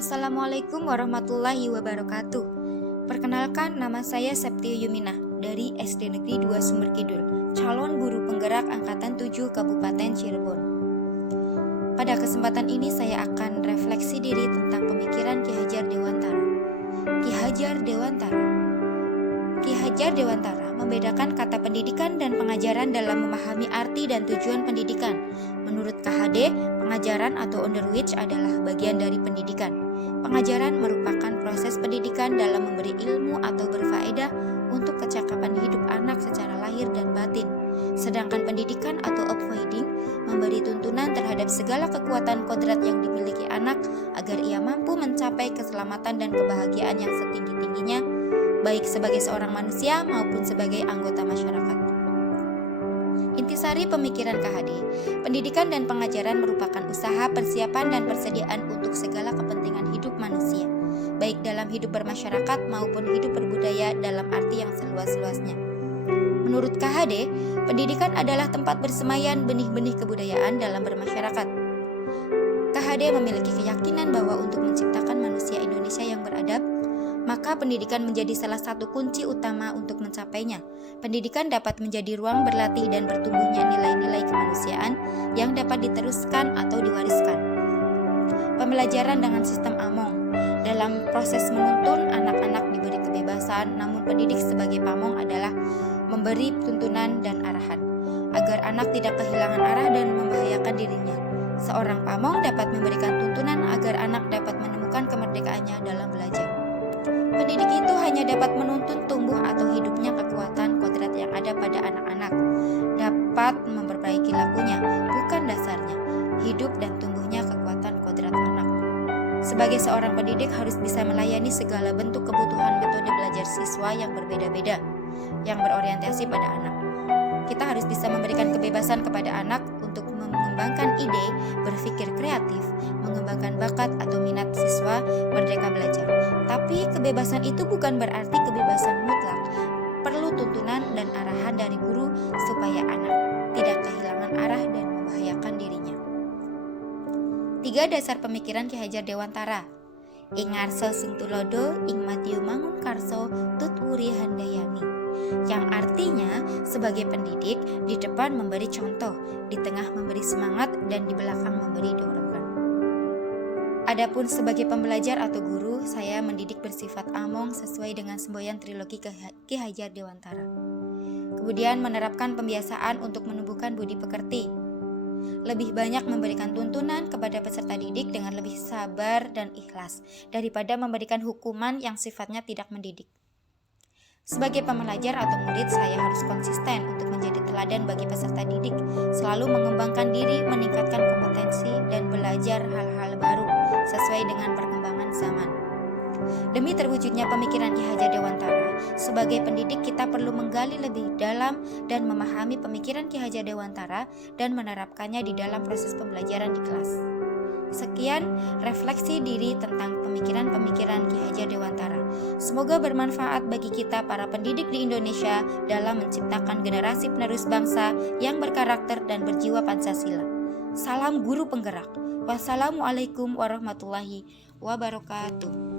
Assalamualaikum warahmatullahi wabarakatuh. Perkenalkan, nama saya Septio Yuminah dari SD Negeri 2 Sumber Kidul, calon guru penggerak Angkatan 7 Kabupaten Cirebon. Pada kesempatan ini saya akan refleksi diri tentang pemikiran Ki Hajar Dewantara. Ki Hajar Dewantara Ki Hajar Dewantara membedakan kata pendidikan dan pengajaran dalam memahami arti dan tujuan pendidikan. Menurut KHD, pengajaran atau underwich adalah bagian dari pendidikan. Pengajaran merupakan proses pendidikan dalam memberi ilmu atau berfaedah untuk kecakapan hidup anak secara lahir dan batin. Sedangkan pendidikan atau upwiding memberi tuntunan terhadap segala kekuatan kodrat yang dimiliki anak agar ia mampu mencapai keselamatan dan kebahagiaan yang setinggi-tingginya, baik sebagai seorang manusia maupun sebagai anggota masyarakat. Intisari pemikiran KHD, pendidikan dan pengajaran merupakan usaha, persiapan, dan persediaan untuk segala kepentingan hidup manusia, baik dalam hidup bermasyarakat maupun hidup berbudaya dalam arti yang seluas-luasnya. Menurut KHD, pendidikan adalah tempat bersemaian benih-benih kebudayaan dalam bermasyarakat. KHD memiliki keyakinan bahwa untuk menciptakan manusia Indonesia yang beradab, maka pendidikan menjadi salah satu kunci utama untuk mencapainya. Pendidikan dapat menjadi ruang berlatih dan bertumbuhnya nilai-nilai kemanusiaan yang dapat diteruskan atau diwariskan. Pembelajaran dengan sistem Among. Dalam proses menuntun, anak-anak diberi kebebasan, namun pendidik sebagai pamong adalah memberi tuntunan dan arahan, agar anak tidak kehilangan arah dan membahayakan dirinya. Seorang pamong dapat memberikan tuntunan agar anak dapat menemukan kemerdekaannya dalam belajar. Pendidik itu hanya dapat menuntun tumbuh atau hidupnya kekuatan kodrat yang ada pada anak-anak, dapat memperbaiki lakunya, bukan dasarnya, hidup dan tumbuhnya kekuatan kodrat anak. Sebagai seorang pendidik harus bisa melayani segala bentuk kebutuhan metode belajar siswa yang berbeda-beda, yang berorientasi pada anak. Kita harus bisa memberikan kebebasan kepada anak untuk mengembangkan ide, berpikir kreatif, mengembangkan bakat atau minat siswa merdeka belajar. Tapi kebebasan itu bukan berarti kebebasan mutlak. Perlu tuntunan dan arahan dari guru supaya anak tidak kehilangan arah dan membahayakan dirinya. 3 dasar pemikiran Ki Hajar Dewantara. Ing ngarsa sing tulodo, ing madya mangun karso, tut wuri handayani. Yang artinya, sebagai pendidik, di depan memberi contoh, di tengah memberi semangat, dan di belakang memberi dorongan. Adapun sebagai pembelajar atau guru, saya mendidik bersifat among sesuai dengan semboyan trilogi Ki Hajar Dewantara. Kemudian menerapkan pembiasaan untuk menumbuhkan budi pekerti. Lebih banyak memberikan tuntunan kepada peserta didik dengan lebih sabar dan ikhlas, daripada memberikan hukuman yang sifatnya tidak mendidik. Sebagai pembelajar atau murid, saya harus konsisten untuk menjadi teladan bagi peserta didik, selalu mengembangkan diri, meningkatkan kompetensi, dan belajar hal-hal baru sesuai dengan perkembangan zaman. Demi terwujudnya pemikiran Ki Hajar Dewantara, sebagai pendidik kita perlu menggali lebih dalam dan memahami pemikiran Ki Hajar Dewantara dan menerapkannya di dalam proses pembelajaran di kelas. Sekian refleksi diri tentang pemikiran-pemikiran Ki Hajar Dewantara. Semoga bermanfaat bagi kita para pendidik di Indonesia dalam menciptakan generasi penerus bangsa yang berkarakter dan berjiwa Pancasila. Salam guru penggerak. Wassalamualaikum warahmatullahi wabarakatuh.